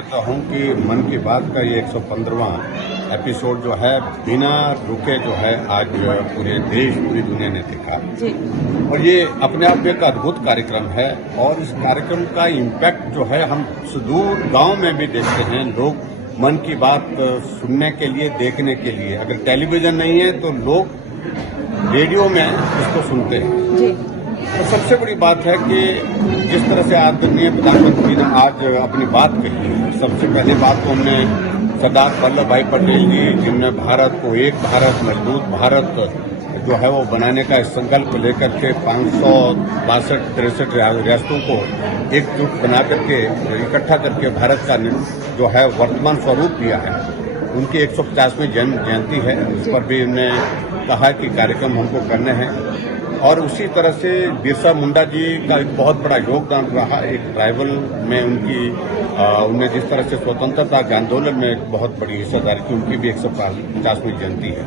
देता हूं कि मन की बात का ये 115वां एपिसोड जो है बिना रुके जो है आज पूरे देश पूरी दुनिया ने देखा जी। और ये अपने आप में एक अद्भुत कार्यक्रम है और इस कार्यक्रम का इम्पैक्ट जो है हम सुदूर गांव में भी देखते हैं। लोग मन की बात सुनने के लिए देखने के लिए अगर टेलीविजन नहीं है तो लोग रेडियो में इसको सुनते हैं। जी। तो सबसे बड़ी बात है कि जिस तरह से आदरणीय प्रधानमंत्री ने आज अपनी बात कही है, सबसे पहली बात तो हमने सरदार वल्लभ भाई पटेल जी जिनने भारत को एक भारत मजबूत भारत जो है वो बनाने का संकल्प लेकर के 562-63 रियासतों को एकजुट बना करके इकट्ठा करके भारत का जो है वर्तमान स्वरूप दिया है। उनकी 150वीं जन्म जयंती है, उस पर भी उन्होंने कहा कि कार्यक्रम हमको करने हैं और उसी तरह से बिरसा मुंडा जी का एक बहुत बड़ा योगदान रहा। एक ट्राइबल में उन्हें जिस तरह से स्वतंत्रता के आंदोलन में एक बहुत बड़ी हिस्सेदारी की, उनकी भी 150वीं जयंती है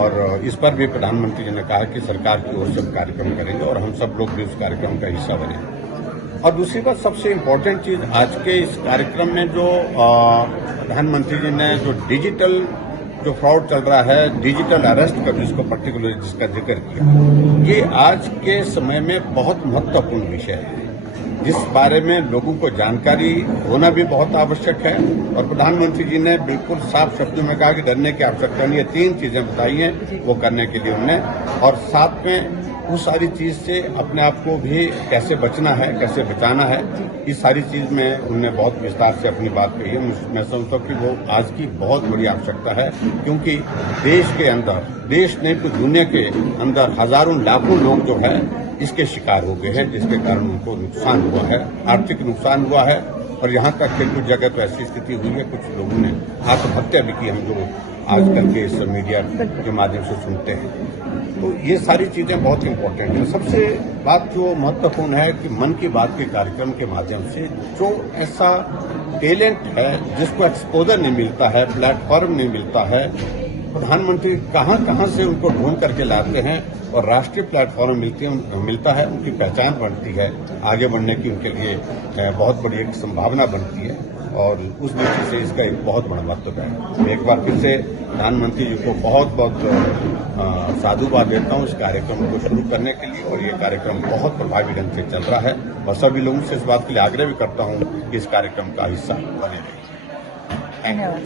और इस पर भी प्रधानमंत्री जी ने कहा कि सरकार की ओर से कार्यक्रम करेंगे और हम सब लोग भी उस कार्यक्रम का हिस्सा बनेंगे। और दूसरी बात सबसे इम्पोर्टेंट चीज आज के इस कार्यक्रम में जो प्रधानमंत्री जी ने जो डिजिटल जो फ्रॉड चल रहा है, डिजिटल अरेस्ट का जिसको पर्टिकुलर जिसका जिक्र किया, ये आज के समय में बहुत महत्वपूर्ण विषय है जिस बारे में लोगों को जानकारी होना भी बहुत आवश्यक है। और प्रधानमंत्री जी ने बिल्कुल साफ शब्दों में कहा कि डरने की आवश्यकता नहीं है। 3 चीजें बताई हैं वो करने के लिए उन्हें, और साथ में उस सारी चीज से अपने आप को भी कैसे बचना है, कैसे बचाना है, इस सारी चीज में उन्होंने बहुत विस्तार से अपनी बात कही है। मैं समझता हूँ कि वो आज की बहुत बड़ी आवश्यकता है क्योंकि देश के अंदर, देश नहीं तो दुनिया के अंदर हजारों लाखों लोग जो है इसके शिकार हो गए हैं, जिसके कारण उनको नुकसान हुआ है, आर्थिक नुकसान हुआ है और यहाँ तक कि कुछ जगह तो ऐसी स्थिति हुई है, कुछ लोगों ने आत्महत्या भी की, हम जो आजकल के इस मीडिया के माध्यम से सुनते हैं। तो ये सारी चीजें बहुत इम्पोर्टेंट है। सबसे बात जो महत्वपूर्ण है कि मन की बात के कार्यक्रम के माध्यम से जो ऐसा टैलेंट है जिसको एक्सपोजर नहीं मिलता है, प्लेटफॉर्म नहीं मिलता है, प्रधानमंत्री कहां से उनको ढूंढ करके लाते हैं और राष्ट्रीय प्लेटफॉर्म मिलता है, उनकी पहचान बनती है, आगे बढ़ने की उनके लिए बहुत बड़ी एक संभावना बनती है और उस दृष्टि से इसका एक बहुत बड़ा महत्व है। एक बार फिर से प्रधानमंत्री जी को बहुत बहुत साधुवाद देता हूं इस कार्यक्रम को शुरू करने के लिए और ये कार्यक्रम बहुत प्रभावी ढंग से चल रहा है और सभी लोगों से इस बात के लिए आग्रह भी करता हूं कि इस कार्यक्रम का हिस्सा बने रहिए। धन्यवाद।